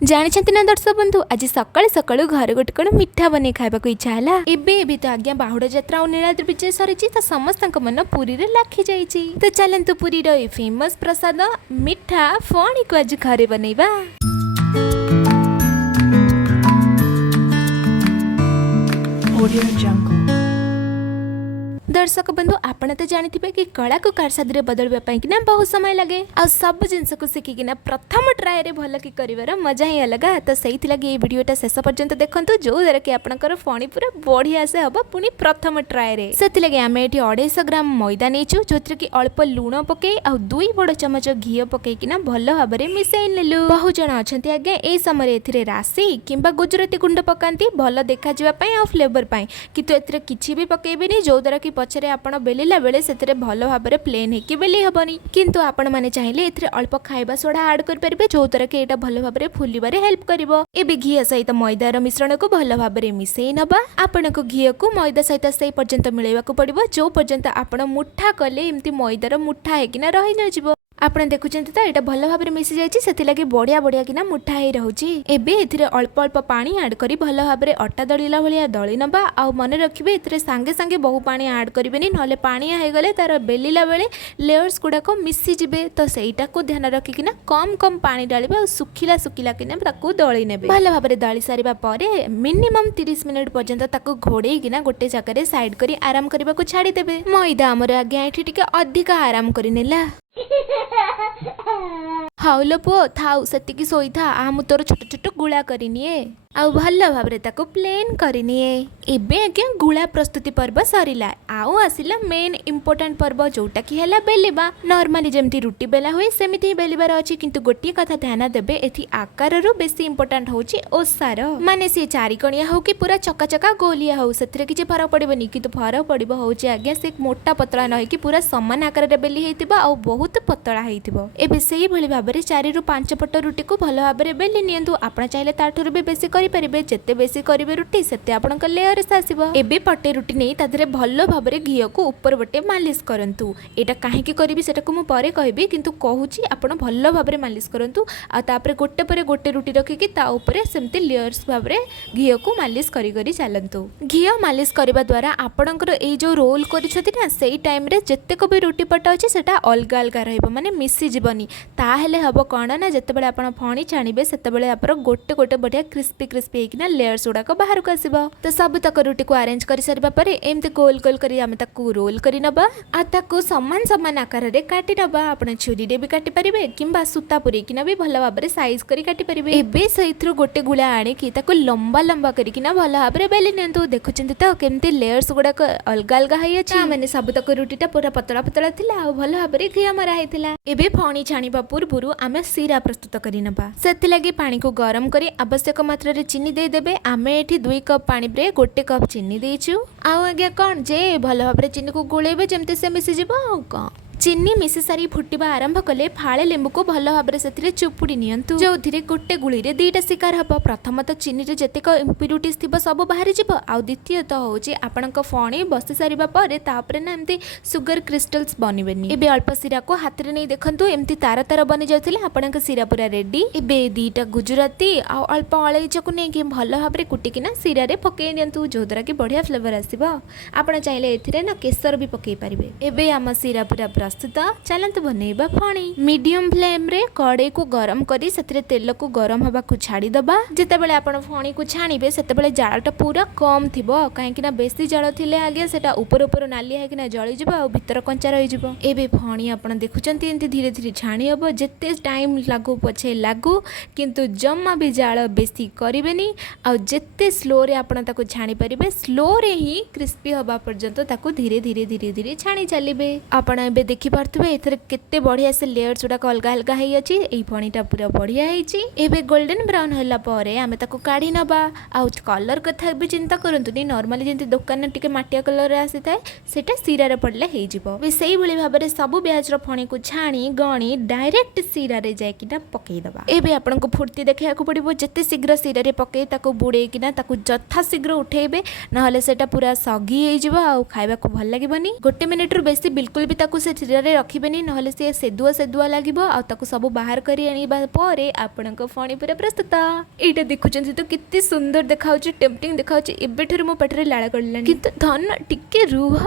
जानी ना दर्शक बंधु आज सकाल सकाल घर गोटे कौन मिठा बन खावा इच्छा है एबे तो आज्ञा बाहुड़ जात्रा और नीलाद्रि विजय सरी तो समस्त मन पुरी रे लाखी जाइए। तो चलतु पुरी फेमस प्रसाद मिठा फणी को आज घरे बनैबा। दर्शक बंधु आपण तो जानी कि कला को कारसादी रे बदलवाई कि बहुत समय लगे आ सब जिनस को शिखिकिना प्रथम ट्राए रे भल कि कर मजा ही अलग। तो से ये वीडियोटा शेष पर्यंत देखु जो द्वारा कि आपनकर फणी पूरा बढ़िया से हम पुणी प्रथम ट्राए रे से लगे आम ये 250 ग्राम मैदा नहींचु जो कि अल्प लुण पकई आ 2 बड़ चमच घी पकईकिना भल भाव में मिसई नेलु। बहुत जन अच्छा आज्ञा ए समय ए राशि किंबा गुजराती गुंड पकाती भल देखा आ फ्लेवर पाई किंतु ए किसी भी पकेबेनी जो द्वारा कि पछरे आपण बेलिला बेले से भल भाव में प्लेन है बेली हेनी किंतु आपण मैंने चाहिए ए अल्प खाइबा सोडा आड करेंगे जो द्वारा कि एटा भल भाव में फुलबारे हेल्प करिवो। एबे घी सहित मैदार मिश्रण को भल भाव में मिसई नबा। आपण को घी को मैदा सहित से पर्यंत मिलैबा को पड़िबो जो पर्यंत आपण मुठा कले एमती मैदार मुठा हेकिना रही न जिवो। आपण देखुं तो यहाँ भल भाव में मिसी जाए बढ़िया बढ़िया किना मुठा ही रोचे। एबे अल्प अल्प पानी आड करी भल भाव में अटा दलिला भाया दली नबा। आ मन रखिए ए सांगे सांगे बहु पानी आड करेंगे ना पानिया हो गले तार बेलिला बेले लेयर्स गुड़ाक मिसीजे। तो सहीटा को ध्यान रखिकिना कम कम पानी डालिबा और सुखिला सुखिला किना ताकू दली नेबे। भल भाव में दली सारिबा परे मिनिमम 30 मिनिट पर्यंत ताकू घोड़े किना गोटे जगह साइड करी आराम करने को छाड़ी देबे। मैदा आमर आज्ञा ये टिके अधिक आराम करी नेला। हाउ लो पुओ थाउ सेतिकी सोई था आ मु तोर छोट छोट गुला करनिए आउ भल भाव में ताको प्लेन करनिए। एबे आज्ञा गुला प्रस्तुति पर्व सरिला आउ आसिला मेन इंपोर्टेंट पर्व जोटा कि हैला बेलिबा। नॉर्मली जेमती रुटी बेला हुए सेमिति ही बेलिबार अछि किंतु गोटिए कथा ध्यान देबे एथि आकार रु बेसी इंपोर्टेंट होची ओसार माने से चारिकणिया हो कि पूरा चका चका गोलिया हो सेथिरे किछि फरक पड़िबनी किंतु फरक पड़िबो होची आज्ञा से मोटा पतला नहि कि पूरा समान आकार रे बेली हेतिबा आ बहुत पतला हेतिबो। एबे सेही भली भाव में 4 रु 5 पट रुटी को भल भाव में बेली नियंतु। आपण चाहिले ताठुर भी बेसी करिपारिबे जेते बेसी करिवे रुटी सेते आपनक लेयर से आसीबो। एबे पटे रुटी नै तादरे भल भाव में घी को ऊपर बटे मालिश करंतु। एटा काहे कि करिवि सेटा को मु परे कहबी किंतु कहूची आपण भल भाव में मालिश करंतु आ तापरे गोटे परे गोटे रुटी रखिकी ता ऊपर सेमते लेयर्स भाव में घी को मालिश करी करी चलंतु। घी मालिश करबा द्वारा आपणकर ए जो रोल करिसथि ना सेही टाइम रे जेतेक भी रुटी पट अछि सेटा अलग अलग रहइबो माने मिसी जीवनी ताहेले हबो कोन ना जेतेबेले आपण फणी छाणीबे सेतेबेले आपरो गोटे गोटे बढ़िया क्रिस्पी क्रिस्पी हेकिना लेयर्स गुड़ाक बाहर को आसीबो। तो सब तक रुटी को अरेंज करि सारिबा परे एमते गोल गोल करी आमे ताकू रोल करी नबा आ ताकू समान समान आकार रे काटी नबा। आपण छुरी रे भी काटी परिबे किंबा सूता पुरी किना भी भल भाबरे साइज करी काटी परिबे। एबे सहितरु गोटे गुळा आणी कि ताकू लंबा लंबा करी किना भल भाबरे बेली नियंतु। देखुचंती तो केमते लेयर्स गुड़ाक अलग अलग हाई अछि माने सब तक रुटीटा पूरा पतला पतला थिला आ भल भाबरे घिया मरा हेतिला। एबे फणी छाणीबा पूर्वरु आमे सीरा प्रस्तुत करी नबा। सेति लागि पानी को गरम करी आवश्यक मात्रा रे चीनी दे देबे। आमे एठी 2 कप पानी रे 1 कप चीनी देइछु। आउ आज्ञा कोन जे भल भाबरे चीनी को गोळेबे जेमते से मिसी जिवो। आउ कोन चीनी मिसी सारी फुटिबा आरंभ कले फाळे लेंबू को भल भाव से चुपुड़ी नियंतु जो गोटे गुड़ी रे 2टा शिकार हम। प्रथम तो चीनी रे जतेक इम्प्यूरिटीज थिबो सब बाहरी जिवो। आउ द्वितीय तो होची आपणक फणी बसी सारिबा परे तापरे ना एमती सुगर क्रिस्टल्स बनिबेनी। एबे अल्प सिरा को हाथ रे नै देखंतु एमती तार तार बनि जाउथिले आपणक सिरा पूरा रेडी। एबे 2टा गुजराती आउ अल्प अलैच को नै कि भल भाव रे कुटिकिना सिरा रे पके नियंतु जो द्वारा कि बढ़िया फ्लेवर आसीबो। आपण चाहिले एथिरे ना केसर भी पके पारिबे। एबे आम सिरा पूरा प्रस्तुत चलतु बनैबा फणी। मीडियम फ्लेम रे कड़े को गरम करी सेतिरे तेल को गरम हवा को छाड़ी दबा। जेतेबेले आपण फणी को छाणीबे सेतेबेले जाळटा पूरा कम थिबो काहेकि ना बेसी जाळ थिले आगे सेटा ऊपर ऊपर नालिया हेकि ना जळी जिवो आ भीतर कंचा रहि जिवो। एबे फणी आपण देखुचंती एंती धीरे धीरे छाणी हबो जेते टाइम लागू पछे लागू किंतु जम्मा भी जाळ बेसी करिवेनी आ जेते स्लो रे आपण ताको छाणी परिबे स्लो रे ही क्रिस्पी हबा पर्यंत ताको धीरे धीरे धीरे धीरे छाणी चलिबे। आपण एबे देखि एथरे केते बढ़िया से लेयर्स गुड़ाक अलग अलग है अच्छी ये फणीटा पूरा बढ़िया है। एबे गोल्डन ब्राउन होला परे आमे ताको काढी नबा। आ कलर कथा भी चिंता करंतुनी नॉर्मली जेंति दुकान टिके माटिया कलर आसी थाए सेटा सीरा रे पड़ले हे जिवो। बे सेही भली भाबे रे सब ब्याज रो फणी को छाणी गणी डायरेक्ट सीरा रे जाय किना पकई दबा। एबे आपन को फुर्ती देखिया को पड़िबो जेते शीघ्र सीरा रे पकई ताको बुड़े किना ताको जथा शीघ्र उठेबे नहले सेटा पूरा सगी हे जिवो आ खाइबा को भल लागिबनी। 1 मिनिट रु बेसी बिल्कुल भी ताको से ଶିଳରେ ରଖିବେନି ନହେଲେ ସିଏ ସେଦୁଆ ସେଦୁଆ ଲାଗିବ ଆଉ ତାକୁ ସବୁ ବାହାର କରି ଆଣିବା ପରେ ଆପଣଙ୍କ ଫଣି ପୁରା ପ୍ରସ୍ତୁତ। ଏଇଟା ଦେଖୁଛନ୍ତି ତ କେତେ ସୁନ୍ଦର ଦେଖାଯାଉଛି, ଟେମ୍ପଟିଂ ଦେଖାଯାଉଛି। ଏବେଠାରୁ ମୋ ପାଟିରେ ଲାଳ ଗଳିଲାଣି। କିନ୍ତୁ ଧନ ଟିକେ ରୁହ,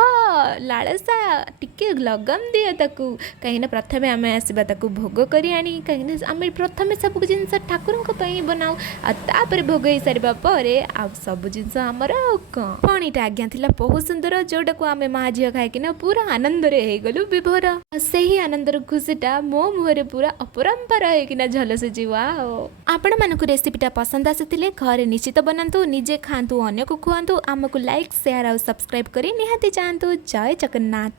ଲାଳସା ଟିକେ ଲଗାମ ଦିଅ ତାକୁ, କାହିଁକିନା ପ୍ରଥମେ ଆମେ ଆସିବା ତାକୁ ଭୋଗ କରି ଆଣି, କାହିଁକିନା ଆମେ ପ୍ରଥମେ ସବୁ ଜିନିଷ ଠାକୁରଙ୍କ ପାଇଁ ବନାଉ ଆଉ ତାପରେ ଭୋଗ ହେଇସାରିବା ପରେ ଆଉ ସବୁ ଜିନିଷ ଆମର। ଆଉ କ'ଣ ଫଣିଟା ଆଜ୍ଞା ଥିଲା ବହୁତ ସୁନ୍ଦର, ଯୋଉଟାକୁ ଆମେ ମା ଝିଅ ଖାଇକିନା ପୁରା ଆନନ୍ଦରେ ହେଇଗଲୁ ବିଭୋର। ଆଉ ସେହି ଆନନ୍ଦର ଖୁସିଟା ମୋ ମୁହଁରେ ପୁରା ଅପରମ୍ପରା ହେଇକିନା ଝଲସିଯିବ। ଆଉ ଆପଣମାନଙ୍କୁ ରେସିପିଟା ପସନ୍ଦ ଆସିଥିଲେ ଘରେ ନିଶ୍ଚିତ ବନାନ୍ତୁ, ନିଜେ ଖାଆନ୍ତୁ, ଅନ୍ୟକୁ ଖୁଆନ୍ତୁ। ଆମକୁ ଲାଇକ୍ ସେୟାର ଆଉ ସବସ୍କ୍ରାଇବ୍ କରି ନିହାତି ଯାଆନ୍ତୁ। ଜୟ ଜଗନ୍ନାଥ।